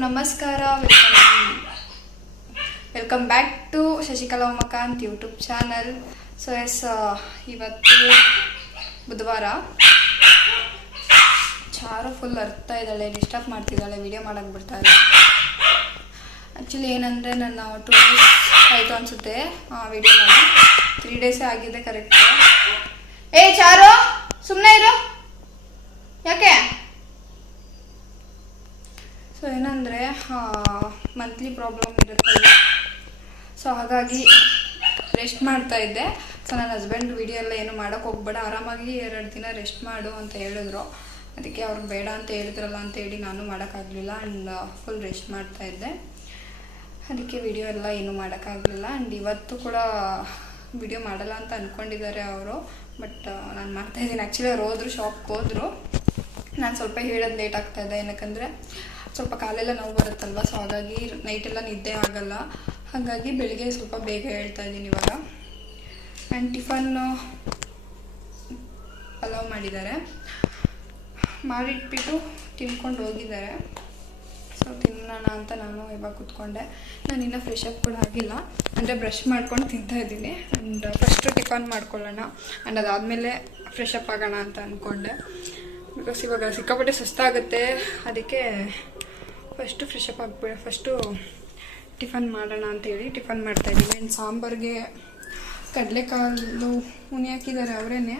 ನಮಸ್ಕಾರ welcome back to Shashikala Umakanth YouTube channel so yes ಇವತ್ತು ಬುಧವಾರ. ಚಾರು ಫುಲ್ ಅರ್ಥ ಇದ್ದಾಳೆ ಡಿಸ್ಟರ್ಬ್ ಮಾಡ್ತಿದ್ದಾಳೆ ವಿಡಿಯೋ ಮಾಡಕ್ಕೆ ಬಿಡ್ತಾ ಇದೆ ಆ್ಯಕ್ಚುಲಿ ಏನಂದರೆ ನನ್ನ ಟೂ ಡೇಸ್ ಆಯಿತು ಅನಿಸುತ್ತೆ ವಿಡಿಯೋ ಮಾಡಿ ತ್ರೀ ಡೇಸೇ ಆಗಿದೆ ಕರೆಕ್ಟ್ ಏ ಚಾರು ಸುಮ್ಮನೆ ಇರು ಯಾಕೆ ಸೊ ಏನಂದರೆ ಮಂತ್ಲಿ ಪ್ರಾಬ್ಲಮ್ ಇರುತ್ತಲ್ಲ. ಸೊ ಹಾಗಾಗಿ ರೆಸ್ಟ್ ಮಾಡ್ತಾ ಇದ್ದೆ. ಸೊ ನನ್ನ ಹಸ್ಬೆಂಡ್ ವಿಡಿಯೋ ಎಲ್ಲ ಏನು ಮಾಡೋಕೆ ಹೋಗ್ಬೇಡ. ಆರಾಮಾಗಿ ಎರಡು ದಿನ ರೆಸ್ಟ್ ಮಾಡು ಅಂತ ಹೇಳಿದ್ರು. ಅದಕ್ಕೆ ಅವ್ರು ಬೇಡ ಅಂತ ಹೇಳಿದ್ರಲ್ಲ ಅಂತ ಹೇಳಿ ನಾನು ಮಾಡೋಕ್ಕಾಗಲಿಲ್ಲ ಆ್ಯಂಡ್ ಫುಲ್ ರೆಸ್ಟ್ ಮಾಡ್ತಾ ಇದ್ದೆ. ಅದಕ್ಕೆ ವಿಡಿಯೋ ಎಲ್ಲ ಏನು ಮಾಡೋಕ್ಕಾಗಲಿಲ್ಲ ಆ್ಯಂಡ್ ಇವತ್ತು ಕೂಡ ವಿಡಿಯೋ ಮಾಡಲ್ಲ ಅಂತ ಅಂದ್ಕೊಂಡಿದ್ದಾರೆ ಅವರು. ಬಟ್ ನಾನು ಮಾಡ್ತಾಯಿದ್ದೀನಿ ಆ್ಯಕ್ಚುಲಿ ಅವ್ರು ಹೋದ್ರು ಶಾಪ್ಗೆ ಹೋದ್ರು. ನಾನು ಸ್ವಲ್ಪ ಹೇಳೋದು ಲೇಟ್ ಆಗ್ತಾಯಿದ್ದೆ ಏನಕ್ಕಂದರೆ ಸ್ವಲ್ಪ ಕಾಲೆಲ್ಲ ನೋವು ಬರುತ್ತಲ್ವ? ಸೊ ಹಾಗಾಗಿ ನೈಟೆಲ್ಲ ನಿದ್ದೆ ಆಗಲ್ಲ. ಹಾಗಾಗಿ ಬೆಳಿಗ್ಗೆ ಸ್ವಲ್ಪ ಬೇಗ ಹೇಳ್ತಾ ಇದ್ದೀನಿ ಇವಾಗ. ಆ್ಯಂಡ್ ಟಿಫನ್ನು ಪಲಾವ್ ಮಾಡಿದ್ದಾರೆ. ಮಾಡಿಟ್ಬಿಟ್ಟು ತಿನ್ಕೊಂಡು ಹೋಗಿದ್ದಾರೆ. ಸೊ ತಿನ್ನೋಣ ಅಂತ ನಾನು ಇವಾಗ ಕೂತ್ಕೊಂಡೆ. ನಾನು ಇನ್ನೂ ಫ್ರೆಶ್ ಅಪ್ ಕೂಡ ಆಗಿಲ್ಲ. ಅಂದರೆ ಬ್ರಷ್ ಮಾಡ್ಕೊಂಡು ತಿಂತಾ ಇದ್ದೀನಿ. ಆ್ಯಂಡ್ ಫಸ್ಟು ಟಿಫನ್ ಮಾಡ್ಕೊಳ್ಳೋಣ. ಆ್ಯಂಡ್ ಅದಾದಮೇಲೆ ಫ್ರೆಶ್ ಅಪ್ ಆಗೋಣ ಅಂತ ಅಂದ್ಕೊಂಡೆ ಬಿಕಾಸ್ ಇವಾಗ ಸಿಕ್ಕಾಪಟ್ಟೆ ಸುಸ್ತಾಗುತ್ತೆ. ಅದಕ್ಕೆ ಫಸ್ಟು ಫ್ರೆಶ್ ಅಪ್ ಆಗ್ಬಿಡ. ಫಸ್ಟು ಟಿಫನ್ ಮಾಡೋಣ ಅಂತೇಳಿ ಟಿಫನ್ ಮಾಡ್ತಾಯಿದ್ದೀನಿ ಆ್ಯಂಡ್ ಸಾಂಬಾರಿಗೆ ಕಡಲೆಕಾಳು ಹುಣಿ ಹಾಕಿದ್ದಾರೆ ಅವರೇನೆ.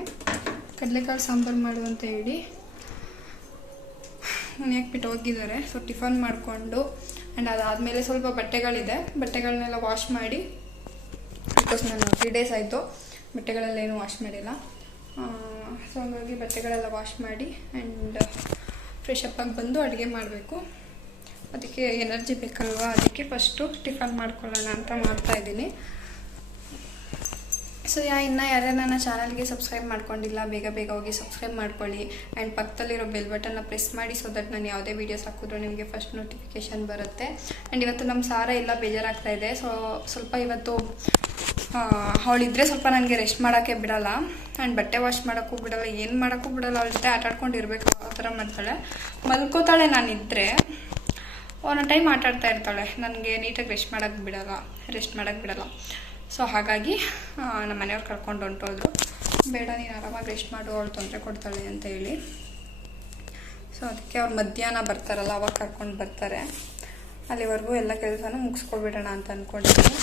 ಕಡಲೆಕಾಳು ಸಾಂಬಾರು ಮಾಡು ಅಂತ ಹೇಳಿ ಬಿಟ್ಟು ಹೋಗಿದ್ದಾರೆ. ಸೊ ಟಿಫನ್ ಮಾಡಿಕೊಂಡು ಆ್ಯಂಡ್ ಅದಾದಮೇಲೆ ಸ್ವಲ್ಪ ಬಟ್ಟೆಗಳಿದೆ. ಬಟ್ಟೆಗಳನ್ನೆಲ್ಲ ವಾಶ್ ಮಾಡಿ ಬಿಕಾಸ್ ನಾನು ತ್ರೀ ಡೇಸ್ ಆಯಿತು. ಬಟ್ಟೆಗಳೆಲ್ಲ ವಾಶ್ ಮಾಡಿಲ್ಲ. ಸೊ ಹಾಗಾಗಿ ಬಟ್ಟೆಗಳೆಲ್ಲ ವಾಶ್ ಮಾಡಿ ಆ್ಯಂಡ್ ಫ್ರೆಶ್ ಅಪ್ ಆಗಿ ಬಂದು ಅಡುಗೆ ಮಾಡಬೇಕು. ಅದಕ್ಕೆ ಎನರ್ಜಿ ಬೇಕಲ್ವಾ? ಅದಕ್ಕೆ ಫಸ್ಟು ಟಿಫನ್ ಮಾಡ್ಕೊಳ್ಳೋಣ ಅಂತ ಮಾಡ್ತಾ ಇದ್ದೀನಿ. ಸೊ ಯಾ, ಇನ್ನು ಯಾರ್ಯಾರು ನನ್ನ ಚಾನಲ್ಗೆ ಸಬ್ಸ್ಕ್ರೈಬ್ ಮಾಡ್ಕೊಂಡಿಲ್ಲ, ಬೇಗ ಬೇಗ ಹೋಗಿ ಸಬ್ಸ್ಕ್ರೈಬ್ ಮಾಡ್ಕೊಳ್ಳಿ. ಆ್ಯಂಡ್ ಪಕ್ಕದಲ್ಲಿರೋ ಬೆಲ್ ಬಟನ್ನ ಪ್ರೆಸ್ ಮಾಡಿ ಸೊ ದಟ್ ನಾನು ಯಾವುದೇ ವೀಡಿಯೋಸ್ ಹಾಕಿದ್ರು ನಿಮಗೆ ಫಸ್ಟ್ ನೋಟಿಫಿಕೇಶನ್ ಬರುತ್ತೆ. ಆ್ಯಂಡ್ ಇವತ್ತು ನಮ್ಮ ಸಾರ ಎಲ್ಲ ಬೇಜಾರಾಗ್ತಾ ಇದೆ. ಸೊ ಸ್ವಲ್ಪ ಇವತ್ತು ಅವಳಿದ್ರೆ ಸ್ವಲ್ಪ ನನಗೆ ರೆಸ್ಟ್ ಮಾಡೋಕ್ಕೆ ಬಿಡಲ್ಲ. ಆ್ಯಂಡ್ ಬಟ್ಟೆ ವಾಶ್ ಮಾಡೋಕ್ಕೂ ಬಿಡಲ್ಲ, ಏನು ಮಾಡೋಕ್ಕೂ ಬಿಡಲ್ಲ. ಅವಳ ಜೊತೆ ಆಟಾಡ್ಕೊಂಡಿರ್ಬೇಕು ಆ ಥರ ಮಾಡ್ತಾಳೆ. ಮಲ್ಕೋತಾಳೆ ನಾನಿದ್ದರೆ ಒಂದೊಂದು ಟೈಮ್ ಆಟ ಆಡ್ತಾ ಇರ್ತಾಳೆ. ನನಗೆ ನೀಟಾಗಿ ರೆಸ್ಟ್ ಮಾಡೋಕ್ಕೆ ಬಿಡಲ್ಲ ರೆಸ್ಟ್ ಮಾಡೋಕ್ಕೆ ಬಿಡಲ್ಲ. ಸೊ ಹಾಗಾಗಿ ನಮ್ಮ ಮನೆಯವ್ರು ಕರ್ಕೊಂಡು ಹೊಂಟೋದ್ರು. ಬೇಡ, ನೀನು ಆರಾಮಾಗಿ ರೆಸ್ಟ್ ಮಾಡು, ಅವಳು ತೊಂದರೆ ಕೊಡ್ತಾಳೆ ಅಂತ ಹೇಳಿ. ಸೊ ಅದಕ್ಕೆ ಅವ್ರು ಮಧ್ಯಾಹ್ನ ಬರ್ತಾರಲ್ಲ, ಅವಾಗ ಕರ್ಕೊಂಡು ಬರ್ತಾರೆ. ಅಲ್ಲಿವರೆಗೂ ಎಲ್ಲ ಕೆಲಸನೂ ಮುಗಿಸ್ಕೊಬಿಡೋಣ ಅಂತ ಅಂದ್ಕೊಂಡಿದ್ದೀನಿ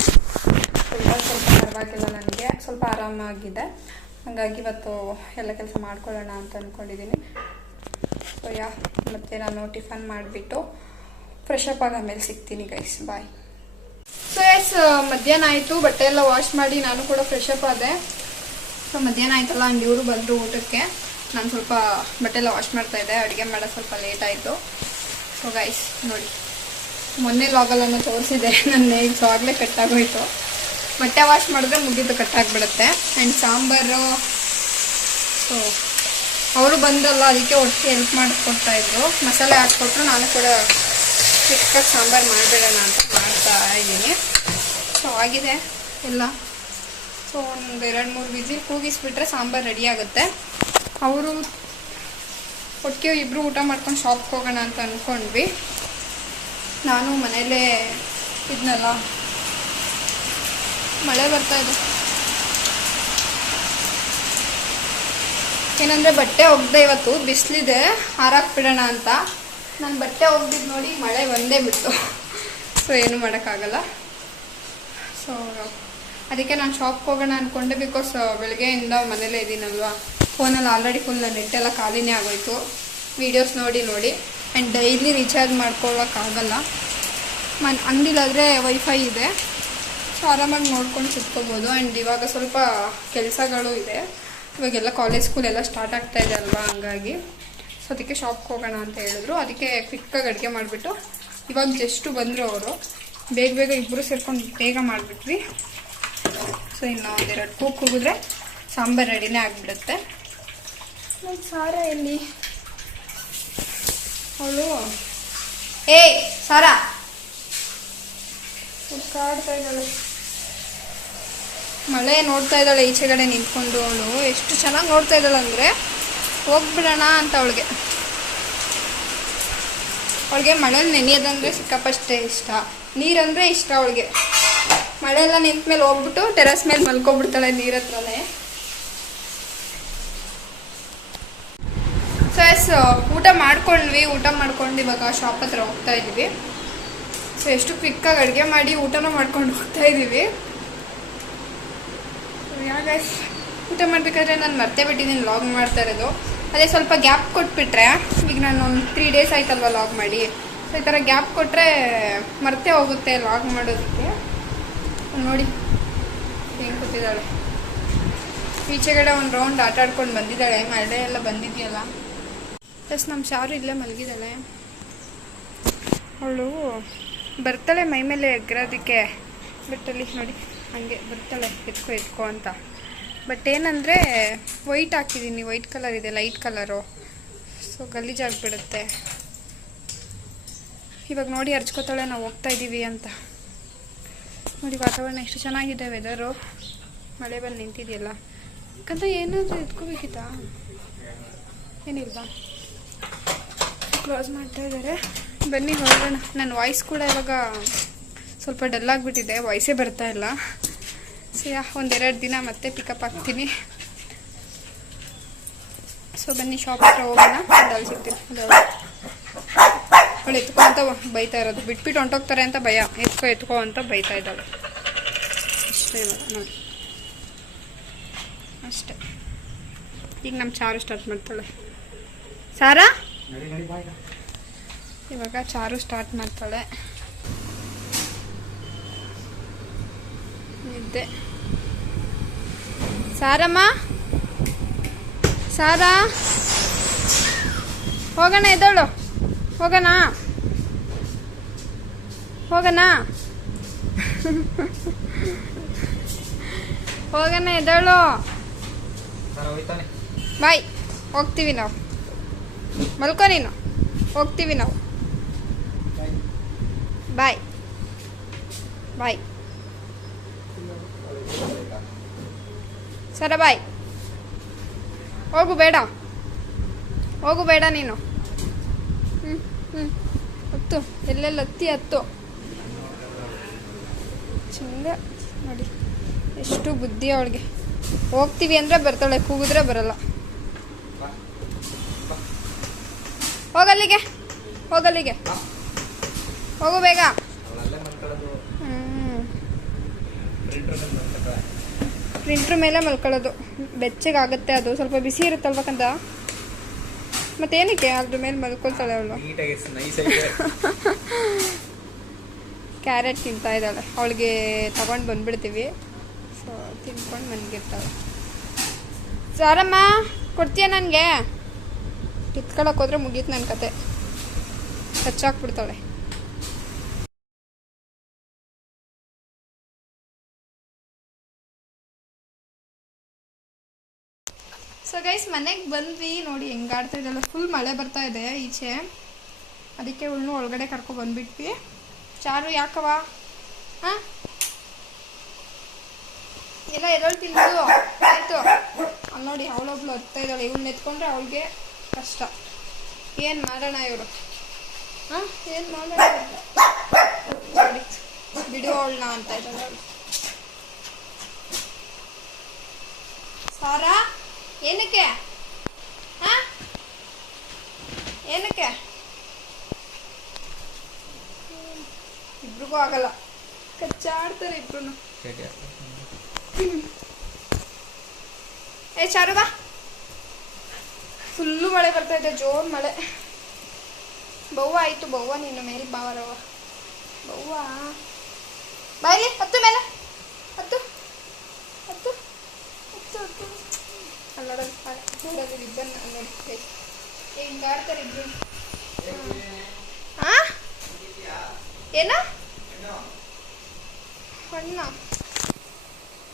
ಸ್ವಲ್ಪ ಸ್ವಲ್ಪ ಪರವಾಗಿಲ್ಲ ನನಗೆ, ಸ್ವಲ್ಪ ಆರಾಮಾಗಿದೆ. ಹಾಗಾಗಿ ಇವತ್ತು ಎಲ್ಲ ಕೆಲಸ ಮಾಡ್ಕೊಳ್ಳೋಣ ಅಂತ ಅಂದ್ಕೊಂಡಿದ್ದೀನಿ ಸೊ ಯಾ, ಮತ್ತು ನಾನು ಟಿಫನ್ ಮಾಡಿಬಿಟ್ಟು ಫ್ರೆಶ್ ಅಪ್ ಆಗಿ ಆಮೇಲೆ ಸಿಗ್ತೀನಿ ಗೈಸ್ ಬಾಯ್ ಸೊ ಎಸ್ ಮಧ್ಯಾಹ್ನ ಆಯಿತು. ಬಟ್ಟೆ ಎಲ್ಲ ವಾಶ್ ಮಾಡಿ ನಾನು ಕೂಡ ಫ್ರೆಶ್ ಅಪ್ ಆದೆ. ಸೊ ಮಧ್ಯಾಹ್ನ ಆಯ್ತಲ್ಲ ಅಂಡ್ ಇವರು ಬಂದರು ಊಟಕ್ಕೆ. ನಾನು ಸ್ವಲ್ಪ ಬಟ್ಟೆ ಎಲ್ಲ ವಾಶ್ ಮಾಡ್ತಾ ಇದ್ದೆ. ಅಡುಗೆ ಮಾಡೋ ಸ್ವಲ್ಪ ಲೇಟ್ ಆಯಿತು. ಸೊ ಗೈಸ್ ನೋಡಿ. ಮೊನ್ನೆ ಲಾಗಲ್ಲನ್ನು ತೋರಿಸಿದೆ. ನನ್ನ ನೇಲ್ಸ್ ಆಗಲೇ ಕಟ್ಟಾಗೋಯ್ತು ಬಟ್ಟೆ ವಾಶ್ ಮಾಡಿದ್ರೆ ಮುಗಿದು ಕಟ್ಟಾಗ್ಬಿಡುತ್ತೆ ಆ್ಯಂಡ್ ಸಾಂಬಾರು. ಸೊ ಅವರು ಬಂದಲ್ಲ, ಅದಕ್ಕೆ ಒಟ್ಟಿಗೆ ಹೆಲ್ಪ್ ಮಾಡಿಕೊಡ್ತಾಯಿದ್ರು ಮಸಾಲೆ ಹಾಕ್ಕೊಟ್ರು, ನಾನು ಕೂಡ ಚಿಕ್ಕದಾಗಿ ಸಾಂಬಾರು ಮಾಡಿಬಿಡೋಣ ಅಂತ ಮಾಡ್ತಾ ಇದ್ದೀನಿ. ಸೊ ಆಗಿದೆ ಎಲ್ಲ. ಸೊ ಒಂದು ಎರಡು ಮೂರು ವಿಸಿಲ್ ಕೂಗಿಸ್ಬಿಟ್ರೆ ಸಾಂಬಾರು ರೆಡಿ ಆಗುತ್ತೆ. ಅವರು ಒಟ್ಟಿಗೆ ಇಬ್ಬರು ಊಟ ಮಾಡ್ಕೊಂಡು ಶಾಪ್ಗೆ ಹೋಗೋಣ ಅಂತ ಅಂದ್ಕೊಂಡ್ವಿ ನಾನು ಮನೇಲೇ ಇದ್ನಲ್ಲ. ಮಳೆ ಬರ್ತಾ ಇದೆ. ಏನಂದರೆ ಬಟ್ಟೆ ಒಗ್ದೆ ಇವತ್ತು, ಬಿಸಿಲಿದೆ, ಹಾರಾಕ್ಬಿಡೋಣ ಅಂತ. ನಾನು ಬಟ್ಟೆ ಒಗ್ದಿದ್ದು ನೋಡಿ ಮಳೆ ಒಂದೇ ಬಿಟ್ಟು ಸೊ ಏನು ಮಾಡೋಕ್ಕಾಗಲ್ಲ. ಸೊ ಅದಕ್ಕೆ ನಾನು ಶಾಪ್ಗೆ ಹೋಗೋಣ ಅಂದ್ಕೊಂಡೆ ಬಿಕಾಸ್ ಬೆಳಗ್ಗೆಯಿಂದ ಮನೇಲೇ ಇದ್ದೀನಲ್ವಾ. ಫೋನಲ್ಲಿ ಆಲ್ರೆಡಿ ಫುಲ್ ನೆಟ್ಟೆಲ್ಲ ಖಾಲಿನೇ ಆಗೋಯ್ತು. ವೀಡಿಯೋಸ್ ನೋಡಿ ನೋಡಿ. ಆ್ಯಂಡ್ ಡೈಲಿ ರೀಚಾರ್ಜ್ ಮಾಡ್ಕೊಳ್ಳೋಕ್ಕಾಗಲ್ಲ ಮನ್, ಅಂಗಡಿಲಾದರೆ ವೈಫೈ ಇದೆ. ಸೊ ಆರಾಮಾಗಿ ನೋಡ್ಕೊಂಡು ಸುತ್ಕೋಬೋದು ಆ್ಯಂಡ್ ಇವಾಗ ಸ್ವಲ್ಪ ಕೆಲಸಗಳು ಇದೆ. ಇವಾಗೆಲ್ಲ ಕಾಲೇಜ್ ಸ್ಕೂಲ್ ಎಲ್ಲ ಸ್ಟಾರ್ಟ್ ಆಗ್ತಾ ಇದೆ ಅಲ್ವಾ, ಹಂಗಾಗಿ. ಸೊ ಅದಕ್ಕೆ ಶಾಪ್ಗೆ ಹೋಗೋಣ ಅಂತ ಹೇಳಿದ್ರು. ಅದಕ್ಕೆ ಕ್ವಿಕ್ಕಾಗಿ ಅಡುಗೆ ಮಾಡಿಬಿಟ್ಟು ಇವಾಗ ಜಸ್ಟು ಬಂದರು ಅವರು. ಬೇಗ ಬೇಗ ಇಬ್ಬರು ಸೇರ್ಕೊಂಡು ಬೇಗ ಮಾಡಿಬಿಟ್ವಿ. ಸೊ ಇನ್ನು ಒಂದೆರಡು ಕೂಕ್ ಹೋಗಿದ್ರೆ ಸಾಂಬಾರು ರೆಡಿನೇ ಆಗಿಬಿಡುತ್ತೆ. ನನ್ನ ಸಾರ ಎಲ್ಲಿ? ಅವಳು ಏಯ್ ಸಾರಾ! ಕಾಡ್ತಾ ಇದ್ದಾಳೆ. ಮಳೆ ನೋಡ್ತಾ ಇದ್ದಾಳೆ ಈಚೆಗಡೆ ನಿಂತ್ಕೊಂಡು ಅವಳು. ಎಷ್ಟು ಚೆನ್ನಾಗಿ ನೋಡ್ತಾ ಇದ್ದಾಳೆ ಅಂದರೆ ಹೋಗ್ಬಿಡೋಣ ಅಂತ ಅವಳಿಗೆ. ಅವಳಿಗೆ ಮಳೇಲಿ ನೆನೆಯೋದಂದ್ರೆ ಸಿಕ್ಕಾಪಷ್ಟೇ ಇಷ್ಟ. ನೀರಂದ್ರೆ ಇಷ್ಟ ಅವಳಿಗೆ. ಮಳೆ ಎಲ್ಲ ನಿಂತ ಮೇಲೆ ಹೋಗ್ಬಿಟ್ಟು ಟೆರಸ್ ಮೇಲೆ ಮಲ್ಕೊಬಿಡ್ತಾಳೆ ನೀರ ಹತ್ರನೇ ಸೊ ಎಸ್ ಊಟ ಮಾಡ್ಕೊಂಡ್ವಿ. ಊಟ ಮಾಡ್ಕೊಂಡು ಇವಾಗ ಶಾಪ್ ಹತ್ರ ಹೋಗ್ತಾ ಇದೀವಿ ಸೊ ಎಷ್ಟು ಕ್ವಿಕ್ಕಾಗಿ ಅಡುಗೆ ಮಾಡಿ ಊಟನೂ ಮಾಡ್ಕೊಂಡು ಹೋಗ್ತಾ ಇದ್ದೀವಿ. ಊಟ ಮಾಡಬೇಕಾದ್ರೆ ನಾನು ಮರ್ತೇ ಬಿಟ್ಟಿದ್ದೀನಿ ಲಾಗ್ ಮಾಡ್ತಾ ಇರೋದು. ಅದೇ ಸ್ವಲ್ಪ ಗ್ಯಾಪ್ ಕೊಟ್ಬಿಟ್ರೆ, ಈಗ ನಾನು ಒಂದು ತ್ರೀ ಡೇಸ್ ಆಯ್ತಲ್ವ ಲಾಗ್ ಮಾಡಿ ಸೊ ಈ ಥರ ಗ್ಯಾಪ್ ಕೊಟ್ಟರೆ ಮರ್ತೆ ಹೋಗುತ್ತೆ ಲಾಗ್ ಮಾಡೋದಕ್ಕೆ. ನೋಡಿ, ಏನು ಕೂತಿದ್ದಾಳೆ ಈಚೆಗಡೆ ಒಂದು ರೌಂಡ್ ಆಟ ಆಡ್ಕೊಂಡು ಬಂದಿದ್ದಾಳೆ. ಮಳೆ ಎಲ್ಲ ಬಂದಿದೆಯಲ್ಲ. ಪ್ಲಸ್ ನಮ್ಮ ಶಾರು ಇಲ್ಲೇ ಮಲಗಿದ್ದಾಳೆ. ಅವಳು ಬರ್ತಾಳೆ ಮೈ ಮೇಲೆ ಎಗ್ರೋದಕ್ಕೆ. ಬಟ್ ಅಲ್ಲಿ ನೋಡಿ, ಹಾಗೆ ಬರ್ತಾಳೆ, ಎತ್ಕೊ ಎತ್ಕೊ ಅಂತ. ಬಟ್ ಏನಂದರೆ ವೈಟ್ ಹಾಕಿದ್ದೀನಿ ವೈಟ್ ಕಲರ್ ಇದೆ ಲೈಟ್ ಕಲರು ಸೊ ಗಲೀಜಾಗ್ಬಿಡುತ್ತೆ ಇವಾಗ ನೋಡಿ ಹರ್ಚ್ಕೋತಾಳೆ ನಾವು ಹೋಗ್ತಾ ಇದ್ದೀವಿ ಅಂತ. ನೋಡಿ ವಾತಾವರಣ ಎಷ್ಟು ಚೆನ್ನಾಗಿದೆ ವೆದರು ಮಳೆ ಬಂದು ನಿಂತಿದೆಯಲ್ಲ. ಯಾಕಂತ ಏನಾದರೂ ಎತ್ಕೋಬೇಕಿತ್ತಾ? ಏನಿಲ್ವಾ? ಕ್ಲೋಸ್ ಮಾಡ್ತಾ ಇದ್ದಾರೆ ಬನ್ನಿ, ಹೋಗೋಣ. ನನ್ನ ವಾಯ್ಸ್ ಕೂಡ ಇವಾಗ ಸ್ವಲ್ಪ ಡಲ್ ಆಗಿಬಿಟ್ಟಿದೆ. ವಾಯ್ಸೇ ಬರ್ತಾ ಇಲ್ಲ. ಯಾ ಒಂದೆರಡು ದಿನ ಮತ್ತೆ ಪಿಕಪ್ ಆಗ್ತೀನಿ ಸೊ ಬನ್ನಿ ಶಾಪ್ ಹತ್ರ ಹೋಗೋಣ. ಅಲ್ಲಿ ಸಿಗ್ತೀನಿ ಅವಳು ಎತ್ಕೊ ಅಂತ ಬೈತಾ ಇರೋದು. ಬಿಟ್ಬಿಟ್ಟು ಹೊಂಟೋಗ್ತಾರೆ ಅಂತ ಭಯ. ಎತ್ಕೊ ಎತ್ಕೊ ಅಂತ ಬೈತಾ ಇದ್ದಾಳೆ. ಅಷ್ಟೇ ಇವಾಗ, ನೋಡಿ. ಅಷ್ಟೇ. ಈಗ ನಮ್ಮ ಚಾರು ಸ್ಟಾರ್ಟ್ ಮಾಡ್ತಾಳೆ. ಸಾರಾ? ಇವಾಗ ಚಾರು ಸ್ಟಾರ್ಟ್ ಮಾಡ್ತಾಳೆ. ನಿದ್ದೆ. ಸಾರಮ್ಮ? ಸಾರಾ? ಹೋಗೋಣ ಎದ್ದೋಳು. ಹೋಗೋಣ ಹೋಗೋಣ ಹೋಗೋಣ ಎದ್ದೋಳು. ಬಾಯ್. ಹೋಗ್ತೀವಿ ನಾವು. ಮಲ್ಕೋ ನೀನು. ಹೋಗ್ತೀವಿ ನಾವು. ಬಾಯ್. ಬಾಯ್. ಸರ, ಬಾಯ್. ಹೋಗು ಬೇಡ. ಹೋಗು ಬೇಡ ನೀನು. ಹ್ಞೂ ಹ್ಞೂ ಹತ್ತು. ಎಲ್ಲೆಲ್ಲ ಹತ್ತಿ, ಹತ್ತು. ಚಂದ. ನೋಡಿ. ಎಷ್ಟು ಬುದ್ಧಿ ಅವಳಿಗೆ. ಹೋಗ್ತೀವಿ ಅಂದರೆ ಬರ್ತಾಳೆ, ಕೂಗಿದ್ರೆ ಬರಲ್ಲ. ಹೋಗಲ್ಲಿಗೆ. ಹೋಗಲ್ಲಿಗೆ. ಹೋಗು ಬೇಗ. ಹ್ಞೂ ಪ್ರಿಂಟ್ರ್ ಮೇಲೆ ಮಲ್ಕೊಳ್ಳೋದು. ಬೆಚ್ಚಗಾಗುತ್ತೆ ಅದು. ಸ್ವಲ್ಪ ಬಿಸಿ ಇರುತ್ತಲ್ವ ಕಂದ? ಮತ್ತೇನಕ್ಕೆ ಅದ್ರ ಮೇಲೆ ಮಲ್ಕೊಳ್ತಾಳೆ ಅವಳು? ಕ್ಯಾರೆಟ್ ತಿಂತಾ ಇದ್ದಾಳೆ. ಅವಳಿಗೆ ತಗೊಂಡು ಬಂದ್ಬಿಡ್ತೀವಿ. ಸೊ ತಿನ್ಕೊಂಡು ಮನ್ಗಿರ್ತಾಳೆ ಸಾರಮ್ಮ ಕೊಡ್ತೀಯ ನನಗೆ? ಕಿತ್ಕೊಳಕ್ಕೆ ಹೋದ್ರೆ ಮುಗೀತು ನನ್ನ ಕತೆ. ಹಚ್ಚಾಕ್ಬಿಡ್ತಾಳೆ ಸೊ ಗೈಸ್ ಮನೆಗೆ ಬಂದ್ವಿ. ನೋಡಿ, ಹೆಂಗಾಡ್ತಾ ಇದ್ದಲ್ಲ ಫುಲ್ ಮಳೆ ಬರ್ತಾ ಇದೆ ಈಚೆ. ಅದಕ್ಕೆ ಉಳ್ನು ಒಳಗಡೆ ಕರ್ಕೊ ಬಂದ್ಬಿಟ್ವಿ. ಚಾರು ಯಾಕವ ಹಾ? ಎಲ್ಲ ಎದೊಳ್ ತಿಂದು ಆಯ್ತು. ಅಲ್ಲಿ ನೋಡಿ ಅವಳೊಬ್ಳು ಹತ್ತಾ ಇದ್ದಾಳೆ. ಇವ್ನ ಎತ್ಕೊಂಡ್ರೆ ಅವಳಿಗೆ ಕಷ್ಟ. ಏನ್ ಮಾಡೋಣ ಇವರು? ಹಾಂ? ಏನು ಮಾಡೋಣ ನೋಡಿ, ಬಿಡು ಅವಳನ್ನ ಅಂತ ಇದ್ದಾಳೆ ಸಾರಾ? ಏನಕ್ಕೆ? ಹಾ? ಏನಕ್ಕೆ? ಇಬ್ರಿಗೂ ಆಗಲ್ಲ. ಕಚ್ಚಾಡ್ತಾರೆ ಇಬ್ರು ಏ ಚಾರು ಬಾ ಫುಲ್ಲು ಮಳೆ ಬರ್ತಾ ಇದೆ ಜೋರ್ ಮಳೆ. ಬವ್ವ ಆಯ್ತು ಬವ್ವ ನೀನು ಮೇಲೆ ಬಾವರವ್ವ ಬವ್ವ. ಬಾಯ್ಲಿ ಹತ್ತು ಮೇಲೆ ಹತ್ತು ಹತ್ತು ಹತ್ತು ಹತ್ತು ಅಲ್ಲೋಡೋದು ನೋಡೋದು ರಿಬ್ಬನ್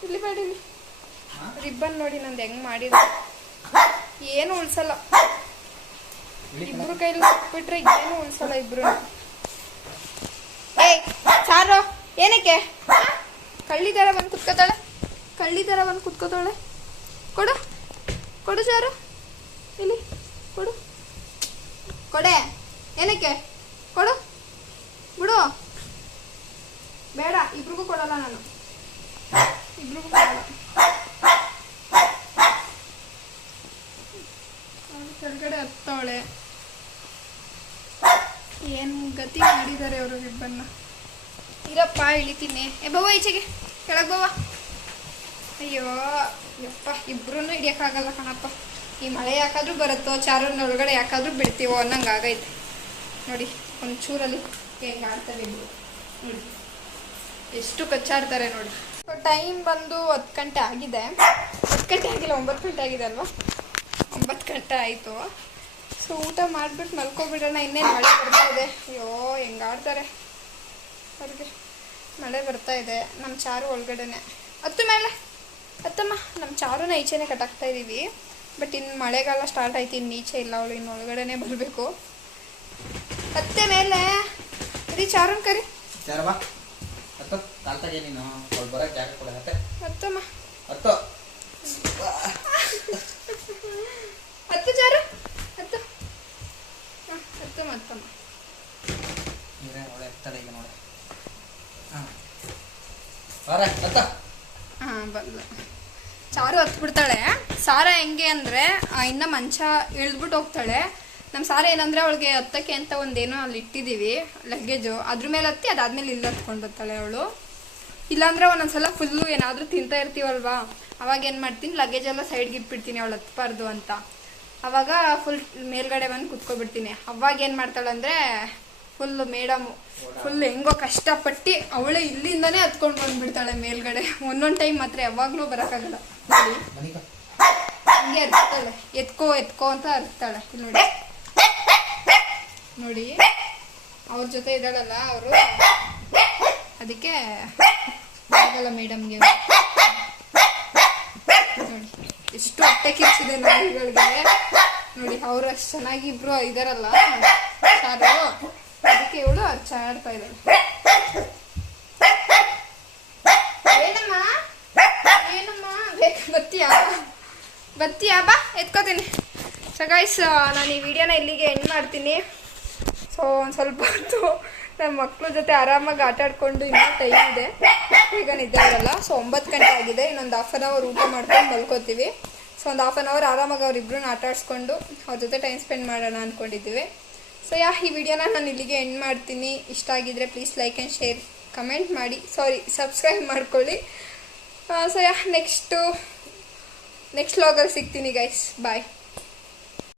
ಇಬ್ರು ಇಲ್ಲಿ ರಿಬ್ಬನ್ ನೋಡಿ ನಂದು ಹೆಂಗ್ ಮಾಡಿದ. ಏನು ಉಳ್ಸಲ್ಲ ಇಬ್ರು ಕೈಲಿ ಬಿಟ್ರೆ ಏನು ಉಳ್ಸಲ್ಲ ಇಬ್ರು. ಏಯ್, ಸಾರು. ಏನಕ್ಕೆ? ಕಳ್ಳಿ ಥರ ಬಂದು ಕುತ್ಕೋತಾಳೆ. ಕಳ್ಳಿ ಥರ ಬಂದು ಕುತ್ಕೋತಾಳೆ. ಕೊಡು. ಕೊಡು ಸಾರು. ಇಲ್ಲಿ, ಕೊಡು. ಕೊಡೆ, ಏನಕ್ಕೆ? ಕೊಡು. ಬಿಡು. ಬೇಡ, ಇಬ್ರಿಗೂ ಕೊಡಲ್ಲ ನಾನು. ಇಬ್ರಿಗೂ ಕೊಡಲ್ಲ. ಕೆಳಗಡೆ ಹತ್ತವಳೆ. ಏನು ಗತಿ ಮಾಡಿದ್ದಾರೆ ಅವರು ಇಬ್ಬನ್ನ. ಇರಪ್ಪ, ಇಳಿತೀನಿ. ಏ ಬವ್ವ ಈಚೆಗೆ. ಕೆಳಗೆ ಅಯ್ಯೋ, ಯಪ್ಪ ಇಬ್ರು ಹಿಡಿಯೋಕ್ಕಾಗಲ್ಲ ಕಣಪ್ಪ. ಈ ಮಳೆ ಯಾಕಾದ್ರೂ ಬರುತ್ತೋ, ಚಾರೂರ್ನ ಒಳಗಡೆ ಯಾಕಾದ್ರೂ ಬಿಡ್ತೀವೋ ಅನ್ನಂಗೆ ಆಗೈತೆ. ನೋಡಿ, ಒಂಚೂರಲ್ಲಿ ಹೆಂಗೆ ಆಡ್ತಾರೆ ಇಬ್ರು ನೋಡಿ, ಎಷ್ಟು ಕಚ್ಚಾಡ್ತಾರೆ ನೋಡಿ. ಟೈಮ್ ಬಂದು ಹತ್ತು ಗಂಟೆ ಆಗಿದೆ. ಹತ್ತು ಗಂಟೆ ಆಗಿಲ್ಲ, ಒಂಬತ್ತು ಗಂಟೆ ಆಗಿದೆ ಅಲ್ವಾ? ಒಂಬತ್ತು ಗಂಟೆ ಆಯಿತು. ಸೊ ಊಟ ಮಾಡಿಬಿಟ್ಟು ಮಲ್ಕೊಬಿಡೋಣ, ಇನ್ನೇನು ಮಳೆ ಬರ್ತಾ ಇದೆ. ಅಯ್ಯೋ, ಹೆಂಗೆ ಆಡ್ತಾರೆ. ಅವ್ರಿಗೆ ಮಳೆ ಬರ್ತಾ ಇದೆ ನಮ್ಮ ಚಾರು ಒಳಗಡೆನೆ. ಹತ್ತು ಮೇಲೆ ಹತ್ತಮ್ಮ ನಮ್ಮ ಚಾರುನ ಈಚೆನೆ ಕಟ್ಟಾಕ್ತಾ ಇದ್ದೀವಿ ಬಟ್ ಇನ್ನು ಮಳೆಗಾಲ ಸ್ಟಾರ್ಟ್ ಆಯ್ತು ಇನ್ನು ನೀಚೆ ಇಲ್ಲ ಅವಳು ಇನ್ನು ಒಳಗಡೆನೆ ಬರಬೇಕು. ಹತ್ತೆ ಮೇಲೆ ರೀ ಚಾರುನ್ ಕರಿ. ಚಾರ ಕಾಲ್ತಾಗೆ ನೀನು. ಅವ್ಳು ಬರೋಕ್ಕೆ ಜಾಗ ಕೊಡ ಹಾಂ ನೀರೇ ಈಗ ನೋಡಿ. ಹಾಂ. ಬಾರ ಹಾಂ ಬಂದ ಚಾರು ಹತ್ಬಿಡ್ತಾಳೆ. ಸಾರ ಹೆಂಗೆ ಅಂದರೆ ಇನ್ನು ಮಂಚ ಇಳ್ದ್ಬಿಟ್ಟು ಹೋಗ್ತಾಳೆ. ನಮ್ಮ ಸಾರ ಏನಂದರೆ ಅವಳಿಗೆ ಹತ್ತಕ್ಕೆ ಅಂತ ಒಂದೇನೋ ಅಲ್ಲಿ ಇಟ್ಟಿದ್ದೀವಿ ಲಗೇಜು ಅದ್ರ ಮೇಲೆ ಹತ್ತಿ, ಅದಾದ್ಮೇಲೆ ಇಲ್ಲಿ ಹತ್ಕೊಂಡು ಬರ್ತಾಳೆ ಅವಳು. ಇಲ್ಲಾಂದ್ರೆ ಒಂದೊಂದ್ಸಲ ಫುಲ್ಲು ಏನಾದರೂ ತಿಂತಾ ಇರ್ತೀವಲ್ವಾ? ಅವಾಗ ಏನು ಮಾಡ್ತೀನಿ ಲಗೇಜ್ ಎಲ್ಲ ಸೈಡ್ಗೆ ಇಟ್ಬಿಡ್ತೀನಿ, ಅವಳು ಹತ್ಬಾರ್ದು ಅಂತ. ಅವಾಗ ಫುಲ್ ಮೇಲ್ಗಡೆ ಬಂದು ಕುತ್ಕೊಬಿಡ್ತೀನಿ. ಅವಾಗ ಏನು ಮಾಡ್ತಾಳಂದ್ರೆ ಫುಲ್ ಮೇಡಮ್ ಫುಲ್ ಹೆಂಗೋ ಕಷ್ಟಪಟ್ಟು ಅವಳೇ ಇಲ್ಲಿಂದಾನೇ ಹತ್ಕೊಂಡು ಬಂದ್ಬಿಡ್ತಾಳೆ ಮೇಲ್ಗಡೆ. ಒಂದೊಂದು ಟೈಮ್ ಮಾತ್ರ ಯಾವಾಗಲೂ ಬರೋಕ್ಕಾಗಲ್ಲ. ನೋಡಿ. ಹಂಗೆ ಅರ್ತಾಳೆ. ಎತ್ಕೋ ಎತ್ಕೋ ಅಂತ ಅರ್ತಾಳೆ. ನೋಡಿ. ನೋಡಿ. ಅವ್ರ ಜೊತೆ ಇದ್ದಾಳಲ್ಲ ಅವರು. ಅದಕ್ಕೆ ಆಗಲ್ಲ ಮೇಡಮ್ಗೆ ನೋಡಿ. ಎಷ್ಟು ಹೊಟ್ಟೆ ಕಿಚ್ಚಿದೆ ನೋಡಿ, ಅವ್ರು ಅಷ್ಟು ಚೆನ್ನಾಗಿ ಇಬ್ರು ಇದಾರಲ್ಲ. ಸಾರು. ಅದಕ್ಕೆ ಇವಳು ಆಡ್ತಾ ಇದ್ದಾಳೆ. ಏನಮ್ಮ? ಏನಮ್ಮ? ಬತ್ತೀಯಾ ಬಾ, ಎತ್ಕೋತೀನಿ. ಸೊ ಗೈಸ್ ನಾನು ಈ ವಿಡಿಯೋನ ಇಲ್ಲಿಗೆ ಎಂಡ್ ಮಾಡ್ತೀನಿ. ಸೊ ಒಂದು ಸ್ವಲ್ಪ ಹೊತ್ತು ನಮ್ಮ ಮಕ್ಳ ಜೊತೆ ಆರಾಮಾಗಿ ಆಟ ಆಡ್ಕೊಂಡು ಇನ್ನೂ ಟೈಮ್ ಇದೆ. ಈಗ ನಿದ್ದೆ ಇರಲ್ಲ. ಸೊ ಒಂಬತ್ತು ಗಂಟೆ ಆಗಿದೆ. ಇನ್ನೊಂದು ಹಾಫ್ ಆನ್ ಅವರ್ ಊಟ ಮಾಡ್ಕೊಂಡು ಮಲ್ಕೋತೀವಿ. ಸೊ ಒಂದು ಹಾಫ್ ಆನ್ ಅವರ್ ಆರಾಮಾಗಿ ಅವ್ರಿಬ್ರನ್ನ ಆಟ ಆಡಿಸ್ಕೊಂಡು ಅವ್ರ ಜೊತೆ ಟೈಮ್ ಸ್ಪೆಂಡ್ ಮಾಡೋಣ ಅಂದ್ಕೊಂಡಿದ್ದೀವಿ ಸೊ ಯಾ ಈ ವಿಡಿಯೋನ ನಾನು ಇಲ್ಲಿಗೆ ಎಂಡ್ ಮಾಡ್ತೀನಿ. ಇಷ್ಟ ಆಗಿದ್ರೆ please like and share comment ಮಾಡಿ. ಸಾರಿ ಸಬ್ಸ್ಕ್ರೈಬ್ ಮಾಡ್ಕೊಳ್ಳಿ. ಸೊ ಯಾ ನೆಕ್ಸ್ಟು ನೆಕ್ಸ್ಟ್ ಲಾಗಲ್ಲಿ ಸಿಗ್ತೀನಿ ಗೈಸ್ ಬಾಯ್